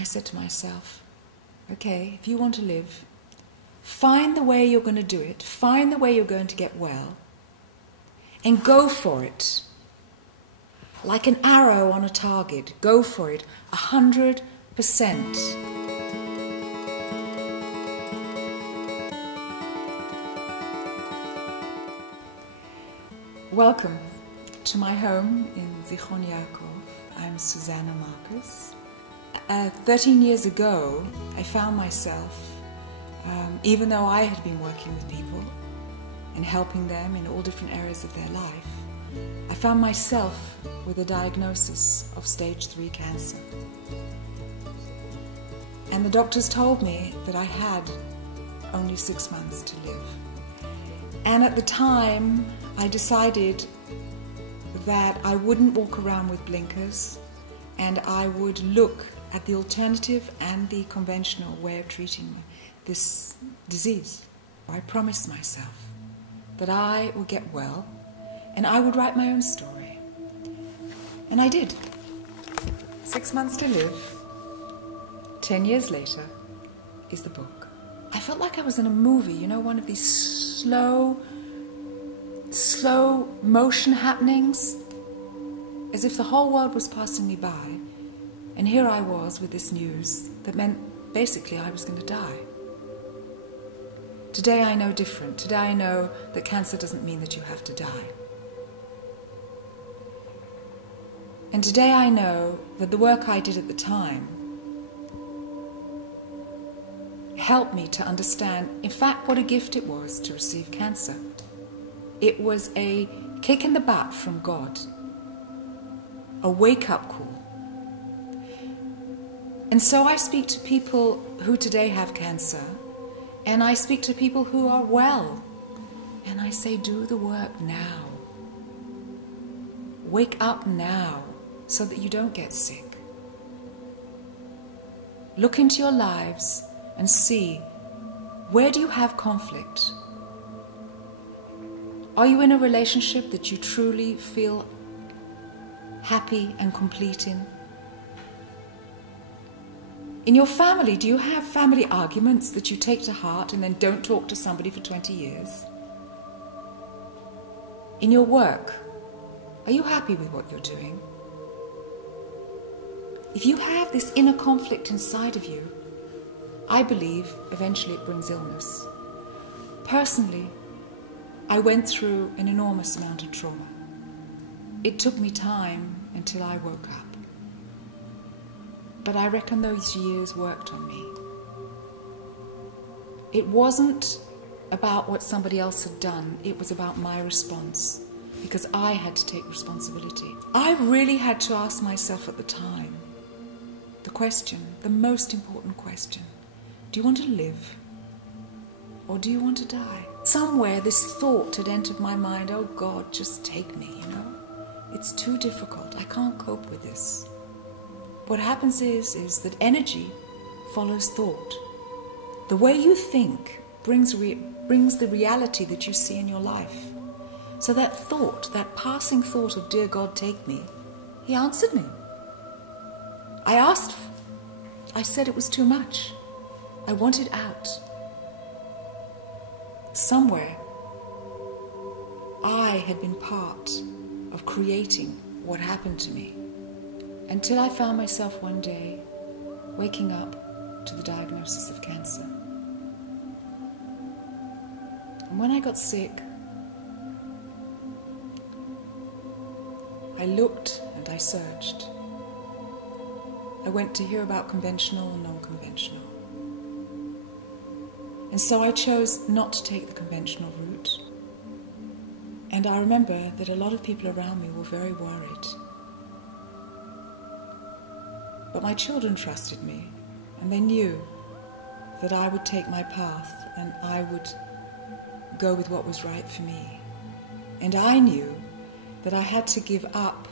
I said to myself, okay, if you want to live, find the way you're going to do it, find the way you're going to get well, and go for it. Like an arrow on a target, go for it, 100%. Welcome to my home in Zichron Yaakov. I'm Suzanna Marcus. 13 years ago, I found myself, even though I had been working with people and helping them in all different areas of their life, I found myself with a diagnosis of stage 3 cancer. And the doctors told me that I had only 6 months to live. And at the time, I decided that I wouldn't walk around with blinkers, and I would look at the alternative and the conventional way of treating this disease. I promised myself that I would get well and I would write my own story. And I did. 6 months to live. 10 years later is the book. I felt like I was in a movie, you know, one of these slow motion happenings, as if the whole world was passing me by, and here I was with this news that meant basically I was going to die. Today I know different. Today I know that cancer doesn't mean that you have to die. And today I know that the work I did at the time helped me to understand, in fact, what a gift it was to receive cancer. It was a kick in the butt from God, a wake-up call. And so I speak to people who today have cancer, and I speak to people who are well, and I say, do the work now. Wake up now so that you don't get sick. Look into your lives and see, where do you have conflict? Are you in a relationship that you truly feel happy and complete in? In your family, do you have family arguments that you take to heart and then don't talk to somebody for 20 years? In your work, are you happy with what you're doing? If you have this inner conflict inside of you, I believe eventually it brings illness. Personally, I went through an enormous amount of trauma. It took me time until I woke up. But I reckon those years worked on me. It wasn't about what somebody else had done, it was about my response, because I had to take responsibility. I really had to ask myself at the time the question, the most important question: do you want to live or do you want to die? Somewhere this thought had entered my mind, oh God, just take me, you know? It's too difficult, I can't cope with this. What happens is that energy follows thought. The way you think brings the reality that you see in your life. So that thought, that passing thought of, dear God, take me, he answered me. I asked, I said it was too much. I wanted out. Somewhere, I had been part of creating what happened to me, until I found myself one day waking up to the diagnosis of cancer. And when I got sick, I looked and I searched. I went to hear about conventional and non-conventional. And so I chose not to take the conventional route. And I remember that a lot of people around me were very worried. But my children trusted me, and they knew that I would take my path and I would go with what was right for me. And I knew that I had to give up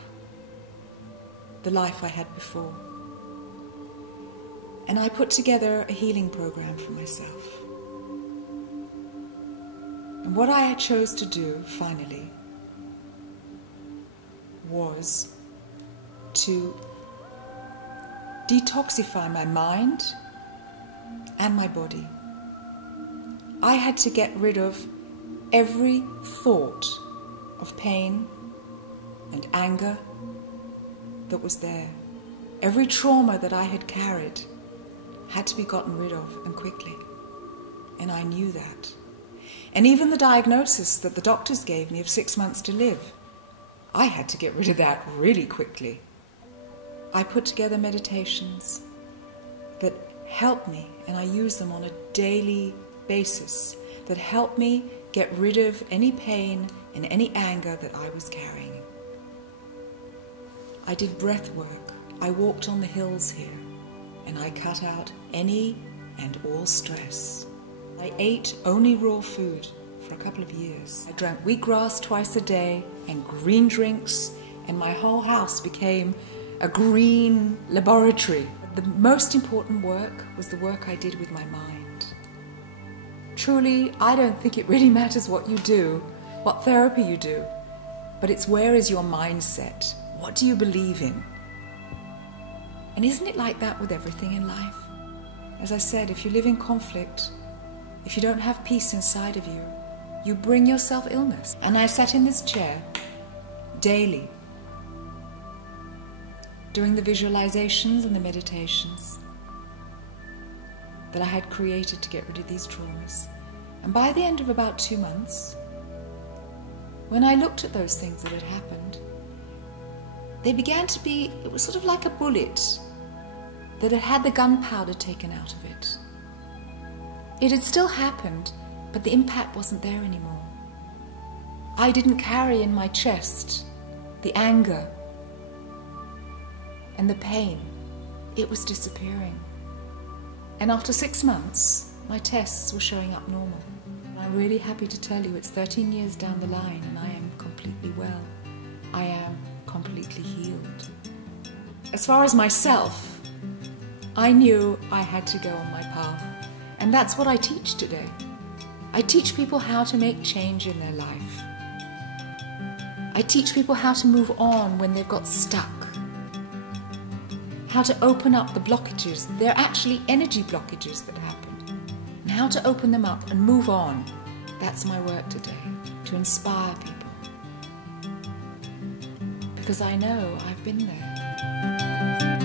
the life I had before. And I put together a healing program for myself. And what I chose to do, finally, was to detoxify my mind and my body. I had to get rid of every thought of pain and anger that was there. Every trauma that I had carried had to be gotten rid of, and quickly. And I knew that. And even the diagnosis that the doctors gave me of 6 months to live, I had to get rid of that really quickly. I put together meditations that help me, and I use them on a daily basis, that help me get rid of any pain and any anger that I was carrying. I did breath work. I walked on the hills here, and I cut out any and all stress. I ate only raw food for a couple of years. I drank wheatgrass twice a day and green drinks, and my whole house became a green laboratory. The most important work was the work I did with my mind. Truly, I don't think it really matters what you do, what therapy you do, but it's where is your mindset? What do you believe in? And isn't it like that with everything in life? As I said, if you live in conflict, if you don't have peace inside of you, you bring yourself illness. And I sat in this chair daily, doing the visualizations and the meditations that I had created to get rid of these traumas. And by the end of about 2 months, when I looked at those things that had happened, they began to be, it was sort of like a bullet that had had the gunpowder taken out of it. It had still happened, but the impact wasn't there anymore. I didn't carry in my chest the anger and the pain. It was disappearing. And after 6 months, my tests were showing up normal. I'm really happy to tell you it's 13 years down the line and I am completely well. I am completely healed. As far as myself, I knew I had to go on my path. And that's what I teach today. I teach people how to make change in their life. I teach people how to move on when they've got stuck. How to open up the blockages. They're actually energy blockages that happen. And how to open them up and move on. That's my work today, to inspire people. Because I know I've been there.